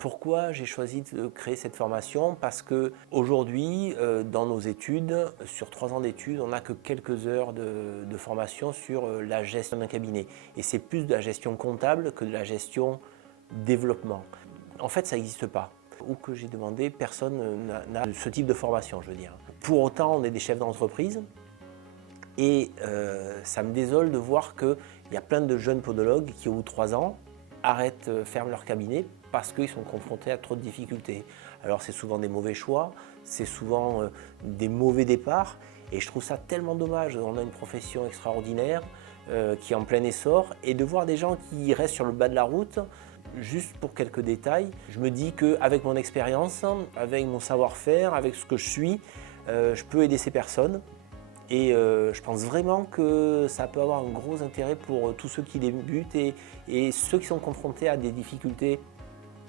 Pourquoi j'ai choisi de créer cette formation? Parce qu'aujourd'hui, dans nos études, sur 3 ans d'études, on n'a que quelques heures de formation sur la gestion d'un cabinet. Et c'est plus de la gestion comptable que de la gestion développement. En fait, ça n'existe pas. Où que j'ai demandé, personne n'a ce type de formation, je veux dire. Pour autant, on est des chefs d'entreprise et ça me désole de voir qu'il y a plein de jeunes podologues qui, au bout de 3 ans, ferment leur cabinet parce qu'ils sont confrontés à trop de difficultés. Alors c'est souvent des mauvais choix, c'est souvent des mauvais départs et je trouve ça tellement dommage. On a une profession extraordinaire qui est en plein essor et de voir des gens qui restent sur le bas de la route juste pour quelques détails. Je me dis qu'avec mon expérience, avec mon savoir-faire, avec ce que je suis, je peux aider ces personnes. Et je pense vraiment que ça peut avoir un gros intérêt pour tous ceux qui débutent et ceux qui sont confrontés à des difficultés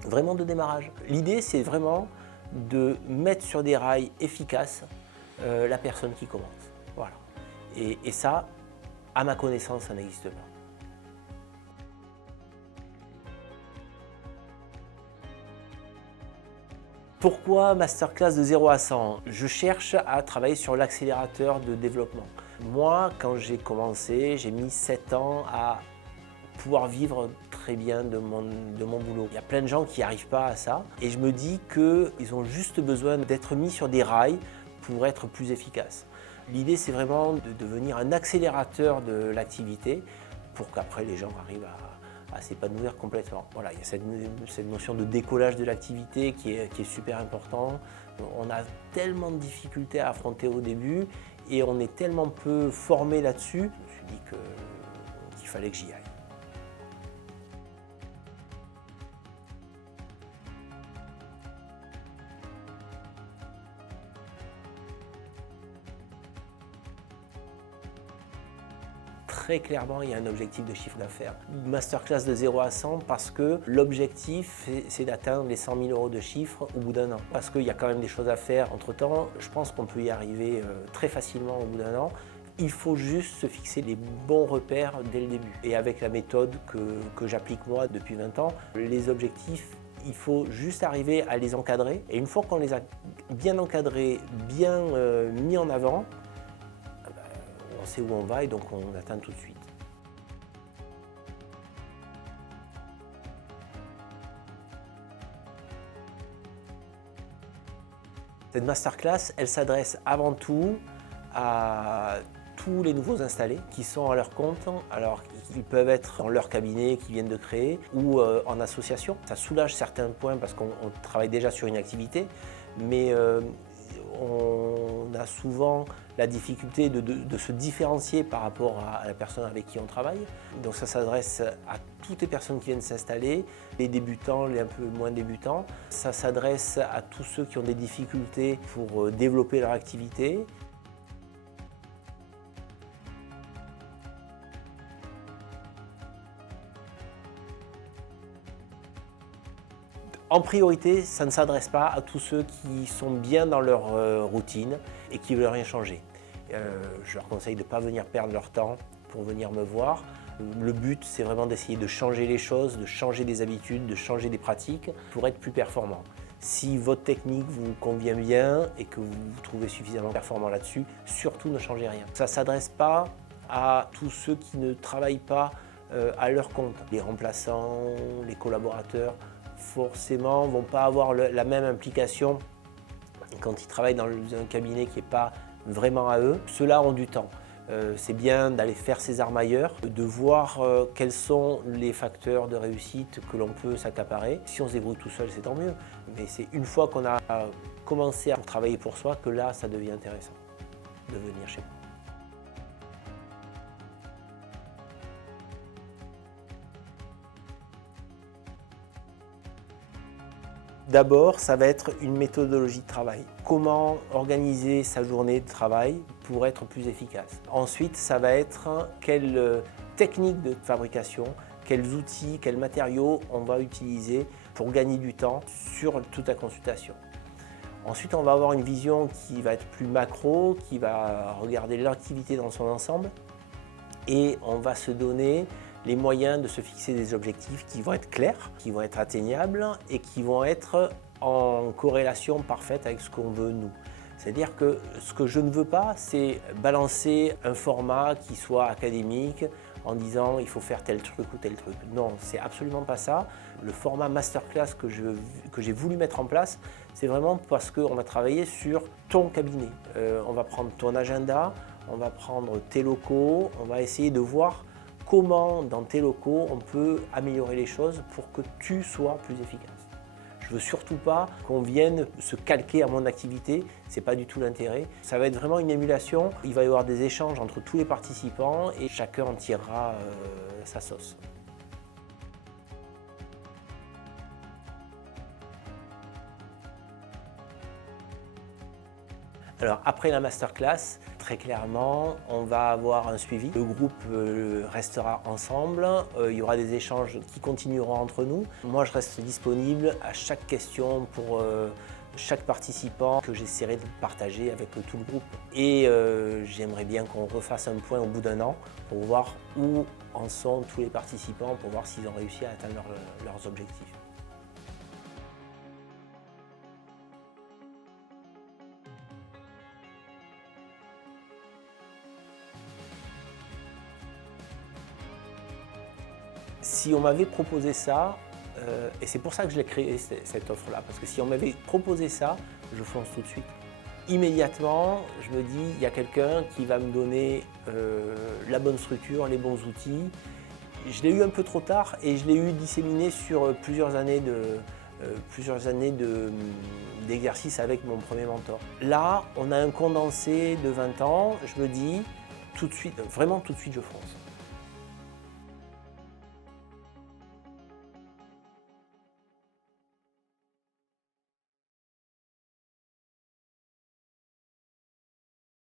vraiment de démarrage. L'idée, c'est vraiment de mettre sur des rails efficaces la personne qui commence. Voilà. Et ça, à ma connaissance, ça n'existe pas. Pourquoi masterclass de 0 à 100? Je cherche à travailler sur l'accélérateur de développement. Moi, quand j'ai commencé, j'ai mis 7 ans à pouvoir vivre très bien de mon boulot. Il y a plein de gens qui n'y arrivent pas à ça et je me dis qu'ils ont juste besoin d'être mis sur des rails pour être plus efficaces. L'idée, c'est vraiment de devenir un accélérateur de l'activité pour qu'après les gens arrivent à s'épanouir complètement. Voilà, il y a cette notion de décollage de l'activité qui est super important. On a tellement de difficultés à affronter au début et on est tellement peu formé là-dessus. Je me suis dit qu'il fallait que j'y aille. Très clairement, il y a un objectif de chiffre d'affaires. Masterclass de 0 à 100 parce que l'objectif, c'est d'atteindre les 100 000 € de chiffre au bout d'un an. Parce qu'il y a quand même des choses à faire entre-temps. Je pense qu'on peut y arriver très facilement au bout d'un an. Il faut juste se fixer les bons repères dès le début. Et avec la méthode que j'applique moi depuis 20 ans, les objectifs, il faut juste arriver à les encadrer. Et une fois qu'on les a bien encadrés, bien mis en avant, on sait où on va et donc on atteint tout de suite. Cette masterclass, elle s'adresse avant tout à tous les nouveaux installés qui sont à leur compte. Alors, ils peuvent être dans leur cabinet qu'ils viennent de créer ou en association. Ça soulage certains points parce qu'on travaille déjà sur une activité, mais on a souvent la difficulté de se différencier par rapport à la personne avec qui on travaille. Donc ça s'adresse à toutes les personnes qui viennent s'installer, les débutants, les un peu moins débutants. Ça s'adresse à tous ceux qui ont des difficultés pour développer leur activité. En priorité, ça ne s'adresse pas à tous ceux qui sont bien dans leur routine et qui ne veulent rien changer. Je leur conseille de ne pas venir perdre leur temps pour venir me voir. Le but, c'est vraiment d'essayer de changer les choses, de changer des habitudes, de changer des pratiques pour être plus performant. Si votre technique vous convient bien et que vous vous trouvez suffisamment performant là-dessus, surtout ne changez rien. Ça ne s'adresse pas à tous ceux qui ne travaillent pas à leur compte. Les remplaçants, les collaborateurs, forcément ne vont pas avoir la même implication quand ils travaillent dans un cabinet qui n'est pas vraiment à eux. Ceux-là ont du temps. C'est bien d'aller faire ses armes ailleurs, de voir quels sont les facteurs de réussite que l'on peut s'accaparer. Si on se débrouille tout seul, c'est tant mieux. Mais c'est une fois qu'on a commencé à travailler pour soi que là, ça devient intéressant de venir chez moi. D'abord, ça va être une méthodologie de travail. Comment organiser sa journée de travail pour être plus efficace. Ensuite, ça va être quelle technique de fabrication, quels outils, quels matériaux on va utiliser pour gagner du temps sur toute la consultation. Ensuite, on va avoir une vision qui va être plus macro, qui va regarder l'activité dans son ensemble et on va se donner les moyens de se fixer des objectifs qui vont être clairs, qui vont être atteignables et qui vont être en corrélation parfaite avec ce qu'on veut nous. C'est-à-dire que ce que je ne veux pas, c'est balancer un format qui soit académique en disant il faut faire tel truc ou tel truc. Non, c'est absolument pas ça. Le format masterclass que j'ai voulu mettre en place, c'est vraiment parce qu'on va travailler sur ton cabinet. On va prendre ton agenda, on va prendre tes locaux, on va essayer de voir comment dans tes locaux on peut améliorer les choses pour que tu sois plus efficace. Je ne veux surtout pas qu'on vienne se calquer à mon activité, ce n'est pas du tout l'intérêt. Ça va être vraiment une émulation, il va y avoir des échanges entre tous les participants et chacun en tirera sa sauce. Alors après la masterclass, très clairement, on va avoir un suivi. Le groupe restera ensemble, il y aura des échanges qui continueront entre nous. Moi, je reste disponible à chaque question pour chaque participant que j'essaierai de partager avec tout le groupe. Et j'aimerais bien qu'on refasse un point au bout d'un an pour voir où en sont tous les participants, pour voir s'ils ont réussi à atteindre leurs objectifs. Si on m'avait proposé ça, et c'est pour ça que je l'ai créé cette offre-là, parce que si on m'avait proposé ça, je fonce tout de suite. Immédiatement, je me dis, il y a quelqu'un qui va me donner la bonne structure, les bons outils. Je l'ai eu un peu trop tard et je l'ai eu disséminé sur plusieurs années d'exercice avec mon premier mentor. Là, on a un condensé de 20 ans, je me dis, tout de suite, vraiment tout de suite, je fonce.